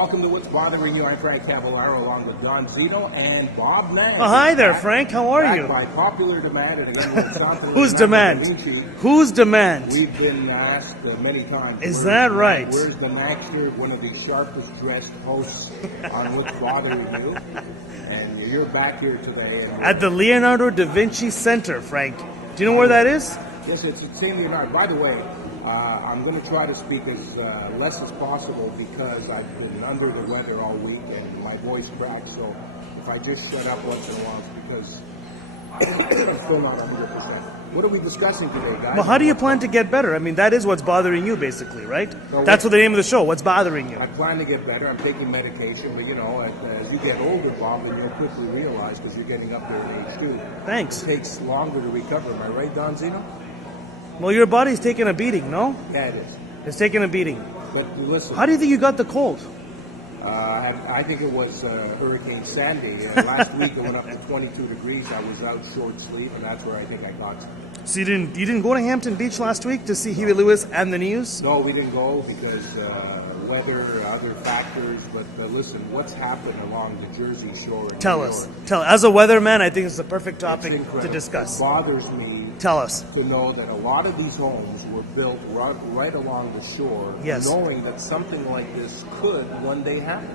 Welcome to What's Bothering You. I'm Frank Cavallaro along with Don Zito and Bob Mann. Oh, hi there, Frank. How are you? By popular demand. And again, Whose demand? Whose demand? We've been asked many times. Is that right? Where's the Maxter, one of the sharpest dressed hosts on What's Bothering You? And you're back here today. At the Leonardo da Vinci Center, Frank. Do you know where that is? Yes, it's at St. Leonardo. By the way, I'm going to try to speak as less as possible because I've been under the weather all week and my voice cracks. So if I just shut up once in a while, it's because I'm still not 100%. What are we discussing today, guys? Well, how do you plan to get better? I mean, that is what's bothering you, basically, right? So that's what the name of the show. What's bothering you? I plan to get better. I'm taking medication, but you know, as you get older, Bob, then you'll quickly realize because you're getting up there in age too. Thanks. It takes longer to recover. Am I right, Don Zito? Well, your body's taking a beating, no? Yeah, it is. It's taking a beating. But listen. How do you think you got the cold? I think it was Hurricane Sandy. Last week it went up to 22 degrees. I was out short sleeve, and that's where I think I got it. So you didn't go to Hampton Beach last week to see Huey Lewis and the News? No, we didn't go because weather, other factors. But listen, what's happened along the Jersey Shore? Tell us. As a weatherman, I think it's the perfect topic to discuss. It bothers me. Tell us. To know that a lot of these homes were built right along the shore, yes, knowing that something like this could one day happen.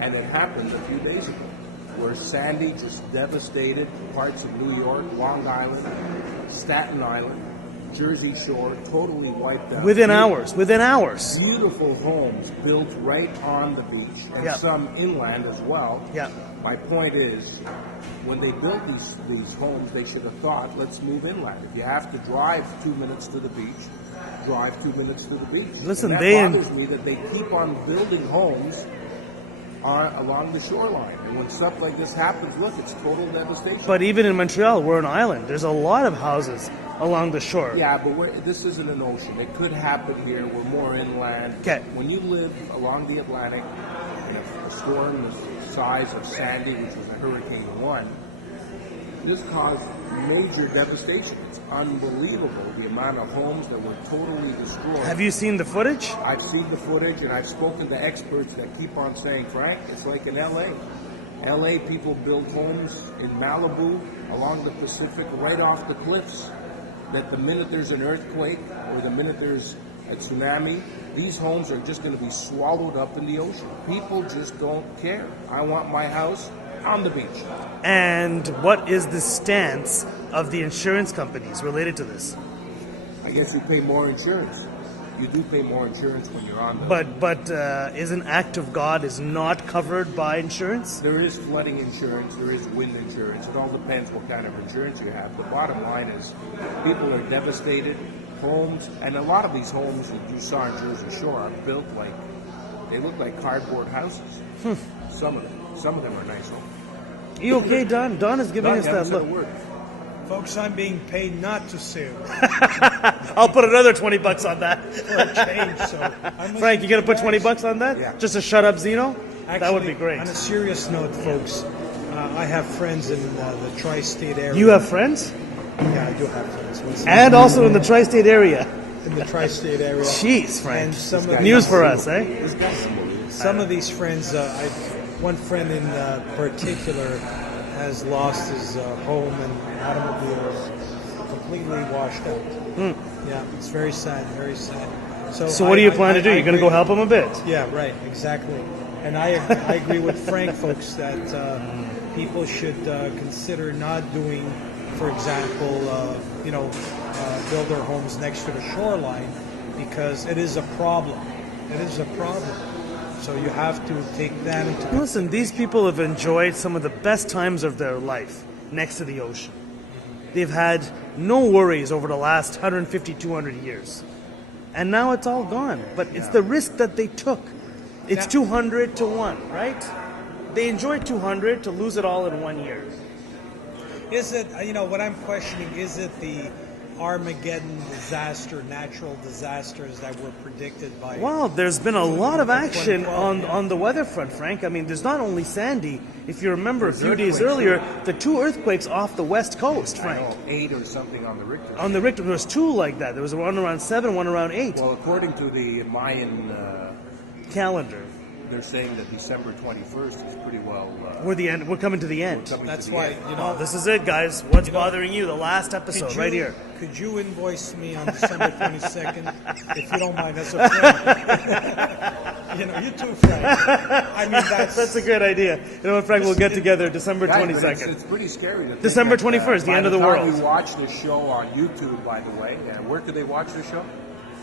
And it happened a few days ago, where Sandy just devastated parts of New York, Long Island, Staten Island, Jersey Shore, totally wiped out. Within hours. Beautiful homes built right on the beach, and some inland as well. Yeah. My point is, when they built these homes, they should have thought, let's move inland. If you have to drive 2 minutes to the beach, drive 2 minutes to the beach. Listen, and that bothers me that they keep on building homes along the shoreline. And when stuff like this happens, look, it's total devastation. But even in Montreal, we're an island. There's a lot of houses along the shore. Yeah, but this isn't an ocean. It could happen here. We're more inland. Okay. When you live along the Atlantic, in a storm the size of Sandy, which was a Hurricane 1, this caused major devastation. It's unbelievable the amount of homes that were totally destroyed. Have you seen the footage? I've seen the footage, and I've spoken to experts that keep on saying, Frank, it's like in L.A. L.A. people build homes in Malibu, along the Pacific, right off the cliffs, that the minute there's an earthquake or the minute there's a tsunami, these homes are just going to be swallowed up in the ocean. People just don't care. I want my house on the beach. And what is the stance of the insurance companies related to this? I guess you pay more insurance. You do pay more insurance when you're on the... But is an act of God is not covered by insurance? There is flooding insurance. There is wind insurance. It all depends what kind of insurance you have. The bottom line is people are devastated. Homes, and a lot of these homes that you saw in Jersey Shore are built like, they look like cardboard houses. Some of them are nice homes. You okay, Don? Don is giving us that look. Folks, I'm being paid not to sue. I'll put another $20 on that. For a change, so Frank, you gonna put $20 on that? Yeah. Just to shut up Zeno? Actually, that would be great. On a serious note, folks, I have friends in the tri-state area. You have friends? Yeah, I do have friends. And also in the tri-state area. In the tri-state area. Jeez, Frank. And some of news for us, eh? Some of these friends, one friend in particular has lost his home and automobile completely washed out. Yeah, it's very sad, very sad. So what do you plan to do? You're going to go help him a bit? Yeah, right, exactly. And I agree with Frank, folks, that people should consider not doing, for example, build their homes next to the shoreline, because it is a problem. It is a problem. So you have to take that into account. Listen, these people have enjoyed some of the best times of their life next to the ocean. They've had no worries over the last 150, 200 years. And now it's all gone. But it's the risk that they took. It's 200 to 1, right? They enjoyed 200 to lose it all in 1 year. Is it, what I'm questioning, is it the Armageddon disaster, natural disasters that were predicted by... Well, there's been a lot of action on the weather front, Frank. I mean, there's not only Sandy. If you remember a few days earlier, the 2 earthquakes off the west coast, Frank. I know, 8 or something on the Richter. On the Richter, there was 2 like that. There was one around 7, one around 8. Well, according to the Mayan... calendar. they're saying that December 21st is pretty well. We're coming to the end. That's why, This is it, guys. What's bothering you? The last episode, right here. Could you invoice me on December 22nd, if you don't mind, as a friend? You too, Frank. I mean, That's a good idea. You know what, Frank? We'll get together December 22nd. It's pretty scary. To December think that, 21st, the end of the world. By the time you watch the show on YouTube, by the way, where could they watch the show?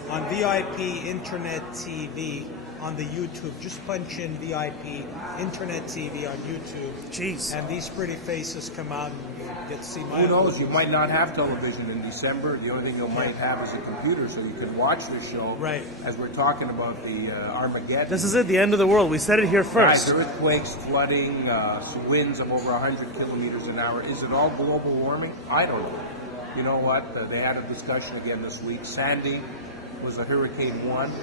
On VIP Internet TV on the YouTube. Just punch in VIP Internet TV on YouTube. Jeez. And these pretty faces come out and you get to see my... Who knows? You might not have television in December. The only thing you might have is a computer, so you can watch the show. Right. As we're talking about the Armageddon. This is it, the end of the world. We said it here first. Guys, earthquakes, flooding, winds of over 100 kilometers an hour. Is it all global warming? I don't know. You know what? They had a discussion again this week. Sandy was a Hurricane 1.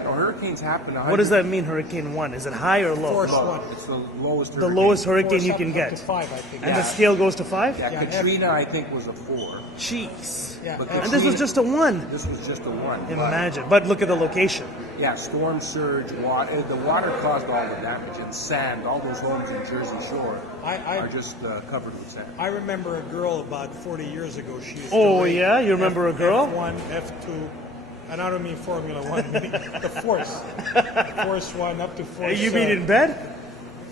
Hurricanes happen. What does that mean, Hurricane 1? Is it high or low? Force Low. 1. It's the lowest. The hurricane. lowest hurricane Force you up can to get. 5, I think. And the scale goes to 5? Yeah, Katrina, I think, was a 4. Jeez. Yeah. But And this was just a 1. This was just a 1. Imagine. But look at the location. Yeah, storm surge, water. The water caused all the damage, and sand. All those homes in Jersey Shore are just covered with sand. I remember a girl about 40 years ago. She used Oh, to rate yeah? You remember a girl? F1, F2. And I don't mean Formula 1, I mean the Force. Force 1 up to Force... You mean in bed?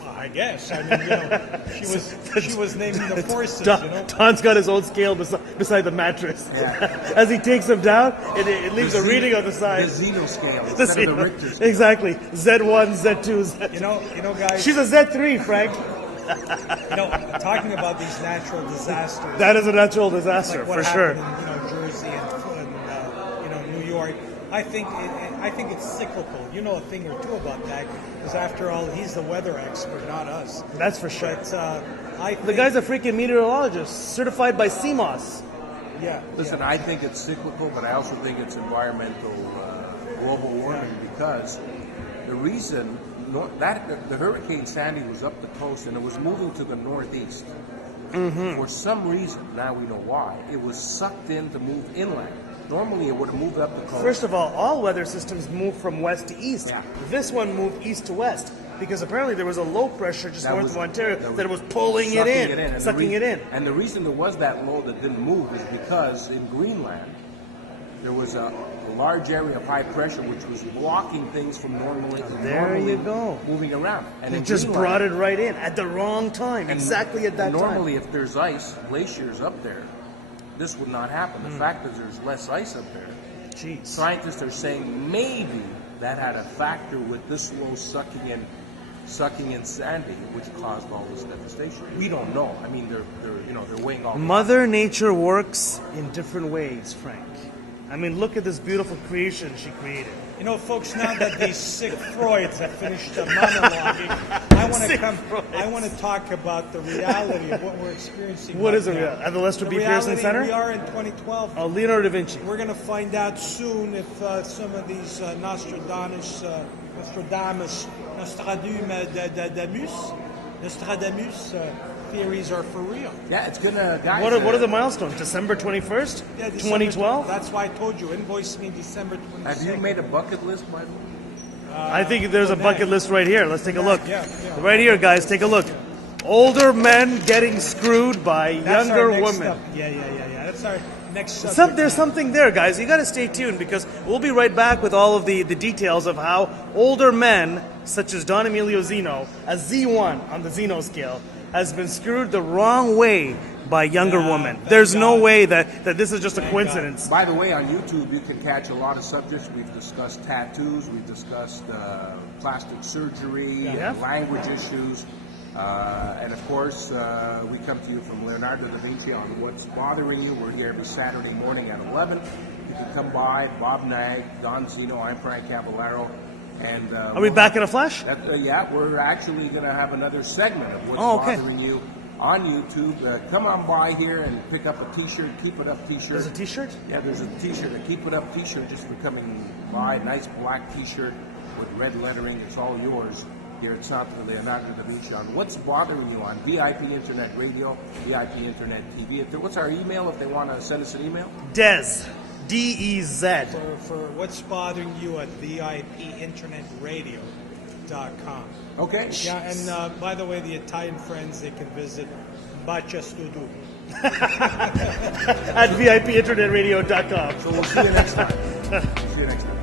I guess. I mean, she was naming the forces, Don's got his own scale beside the mattress. Yeah. As he takes them down, it leaves a reading on the side. The Zeno scale instead of the Richter scale. Exactly. Z1, Z2, Z2. You know, guys... She's a Z3, Frank. Talking about these natural disasters... That is a natural disaster, like what for sure. happened in Jersey and New York. I think it's cyclical. You know a thing or two about that, because after all, he's the weather expert, not us. That's for sure. But The guy's a freaking meteorologist, certified by CMOS. Yeah. Listen, I think it's cyclical, but I also think it's environmental global warming because the reason the Hurricane Sandy was up the coast and it was moving to the northeast. Mm-hmm. For some reason, now we know why, it was sucked in to move inland. Normally, it would have moved up the coast. First of all weather systems move from west to east. Yeah. This one moved east to west because apparently there was a low pressure just north of Ontario that was pulling sucking it in. And the reason there was that low that didn't move is because in Greenland, there was a large area of high pressure which was blocking things from normally moving around. And it just brought it right in at the wrong time, exactly at that time. Normally, if there's ice, glaciers up there, this would not happen. The fact that there's less ice up there, Jeez. Scientists are saying maybe that had a factor with this low sucking in Sandy, which caused all this devastation. We don't know. I mean, they're weighing all. Mother Nature works in different ways, Frank. I mean, look at this beautiful creation she created. You know, folks, now that these sick Freuds have finished monologuing, I want to talk about the reality of what we're experiencing. What right is the now. reality? At the Lester B. Pearson Center? We are in 2012. Oh, Leonardo da Vinci. We're going to find out soon if some of these Nostradamus theories are for real. Yeah, it's gonna. Guys, what are the milestones? December 21st, yeah, 2012. That's why I told you. Invoice me December 22nd. Have you made a bucket list, by the way? I think there's a bucket list right here. Let's take a look. Yeah. Right here, guys. Take a look. Older men getting screwed by younger women. Step. Yeah. That's our next subject. There's something there, guys. You got to stay tuned because we'll be right back with all of the details of how older men, such as Don Emilio Zeno, a Z1 on the Zeno scale, has been screwed the wrong way by younger women. There's no way that this is just a coincidence. By the way, on YouTube, you can catch a lot of subjects. We've discussed tattoos. We've discussed plastic surgery, language issues. And of course, we come to you from Leonardo da Vinci on What's Bothering You. We're here every Saturday morning at 11. You can come by. Bob Nag, Don Zeno, I'm Frank Cavallaro. And are we back in a flash? Yeah, we're actually going to have another segment of What's Bothering You on YouTube. Come on by here and pick up a T-shirt, Keep It Up T-shirt. There's a T-shirt? Yeah, there's a T-shirt, a Keep It Up T-shirt just for coming by. Nice black T-shirt with red lettering. It's all yours here at Centre Leonardo da Vinci on What's Bothering You on VIP Internet Radio, VIP Internet TV. What's our email if they want to send us an email? Des, DEZ. For what's bothering you at VIPinternetradio.com. Okay. Yeah, and by the way, the Italian friends, they can visit Bacia Studio. At VIPinternetradio.com. So we'll see you next time. See you next time.